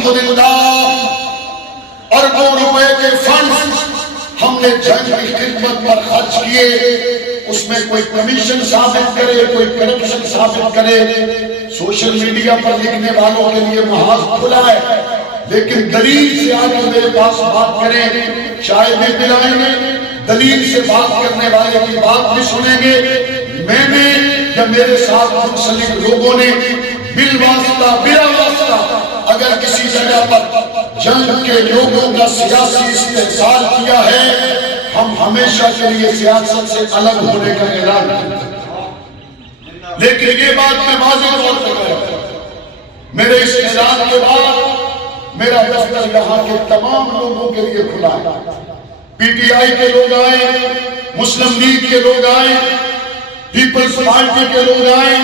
الحمدللہ اربوں روپے کے فنڈ ہم نے جنگ کی خدمت پر خرچ کیے. اس میں کوئی کمیشن ثابت کرے، کوئی کرپشن ثابت کرے. سوشل میڈیا پر لکھنے والوں کے لیے محاذ کھلا ہے، لیکن دلیل سے آ کے میرے پاس بات کریں، چائے بھی پلائیں گے، دلیل سے بات کرنے والے کی بات بھی سنیں گے. میں نے یا میرے ساتھ منسلک لوگوں نے بالواسطہ بلا واسطہ اگر کسی جگہ پر جنگ کے لوگوں کا سیاسی استحصال کیا ہے، ہم ہمیشہ کے لیے سیاست سے الگ ہونے کا اعلان کرتے ہیں. لیکن یہ بات میں واضح طور پہ کہہ رہا ہوں، میرے اس اعلان کے بعد میرا دفتر یہاں کے تمام لوگوں کے لیے کھلا ہے. پی ٹی آئی کے لوگ آئے، مسلم لیگ کے لوگ آئے، پیپلز پارٹی کے لوگ آئے،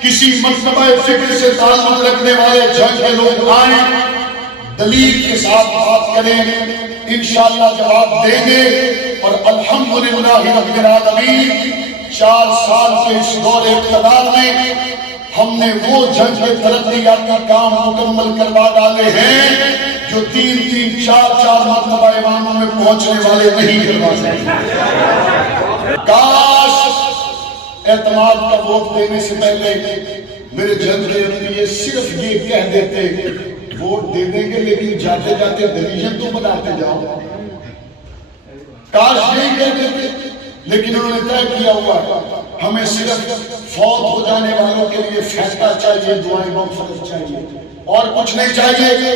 کسی مکتبہ فکر سے تعلق رکھنے والے جنگ کے لوگ آئے، دلیل کے ساتھ بات کریں، انشاءاللہ جواب دیں گے. اور الحمدللہ رب العالمین 4 سال کے اس دور اقتدار میں ہم نے وہ جنگ کے ترقیاتی کام مکمل کروا ڈالے ہیں جو 3 4 مرتبہ اماموں میں پہنچنے والے نہیں کروا سکتے. کاش اعتماد کا ووٹ دینے سے پہلے میرے جنرل یہ صرف یہ کہہ دیتے ووٹ دے دیں گے لیکن جاتے جاتے ڈویژن تو بناتے جاؤ. کاش یہی کہہ دیتے، لیکن انہوں نے طے کیا ہوا ہمیں صرف فوت ہو جانے والوں کے لیے فیصلہ چاہیے، دعائیں مغفرت چاہیے، اور کچھ نہیں چاہیے.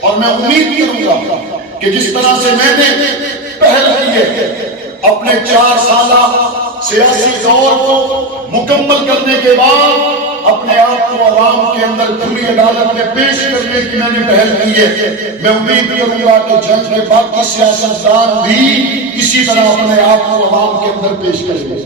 اور میں امید کروں گا کہ جس طرح سے میں نے پہل کی ہے اپنے 4 سالہ سیاسی دور کو مکمل کرنے کے بعد اپنے آپ کو عوام کے اندر کھلی عدالت میں پیش کرنے کی میں نے پہل کی ہے، میں امید کروں گا کہ جنگ کے باقی سیاستدان بھی اسی طرح اپنے آپ کو عوام کے اندر پیش کریں گے.